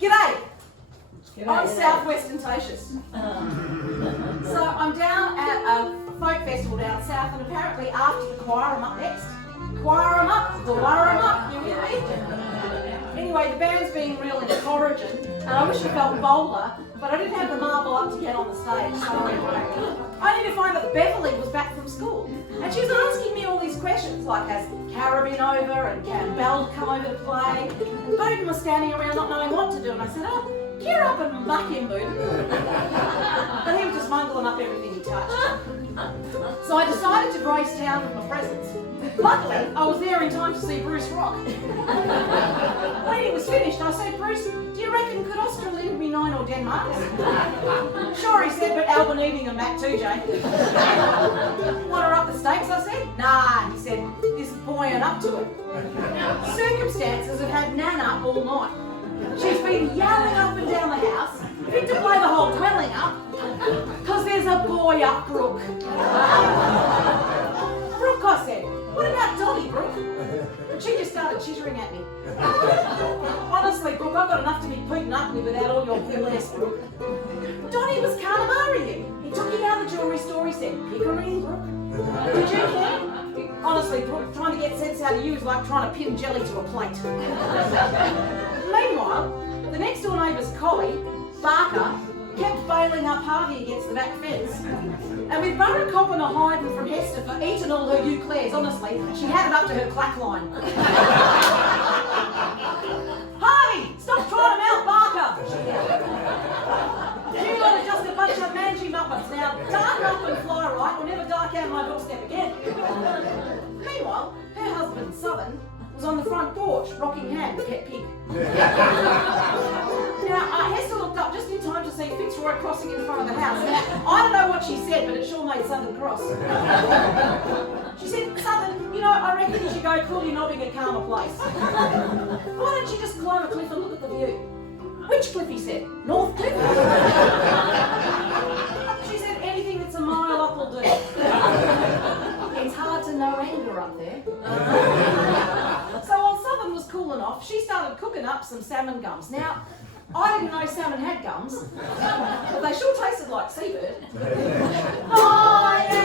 G'day. I'm Southwesterntatious. So I'm down at a folk festival down south, and apparently after the choir I'm up next. Choir 'em up, you hear me? Anyway, the band's being real encouraging, and I wish I felt bolder, but I didn't have the marble up to get on the stage. So I need to find that Beverly was back from school, and she was asking me all these questions, like has Cara been over, and can Belle come over to play? And Bowden was standing around not knowing what to do, and I said, oh, gear up and muck him, Bowden. But he was just mungling up everything he touched. So I decided to grace town with my presence. Luckily, I was there in time to see Bruce rock. When he was finished, I said, Bruce, do you reckon could Oscar lend me 9 or 10 marks? Sure, he said, but Albert eating them back too, Jane. Want to up the stakes, I said? Nah, he said, this boy ain't up to it. Circumstances have had Nan up all night. She's been yelling up and down the house, fit to play the whole dwelling up, because there's a boy up, Brooke. Brooke, I said, what about Dolly, Brooke? And she just started chittering at me. Honestly, Brooke, I've got enough to be putting up with without all your burlesque, Brooke. Donnie was Calamari you. He took you down the jewellery store, he said, pick a ring, Brooke. Did you care? Honestly, Brooke, trying to get sense out of you is like trying to pin jelly to a plate. Meanwhile, the next door neighbour's collie, Barker, kept bailing up Harvey against the back fence. And with Burra copping a hiding from Hester for eating all her Euclairs, honestly, she had it up to her clack line. Harvey, stop trying them out, Barker! You lot are just a bunch of mangy muppets. Now, dark up and fly right, or never dark out my doorstep again. Meanwhile, her husband, Southern, was on the front porch, rocking hand, the pet pig. Now, Hester looked up just in time to see Fitzroy crossing in front of the house. Now, I don't know what she said, but it sure made Southern cross. She said, Southern, you know, I reckon you should go cool your nobbing at Karma Place. Why don't you just climb a cliff and look at the view? Which cliff, he said? North Cliff? She said, anything that's a mile up will do. It's hard to know anger up there. So while Southern was cooling off, she started cooking up some salmon gums. Now, I didn't know salmon had gums, but they sure tasted like seabird. Oh, yeah.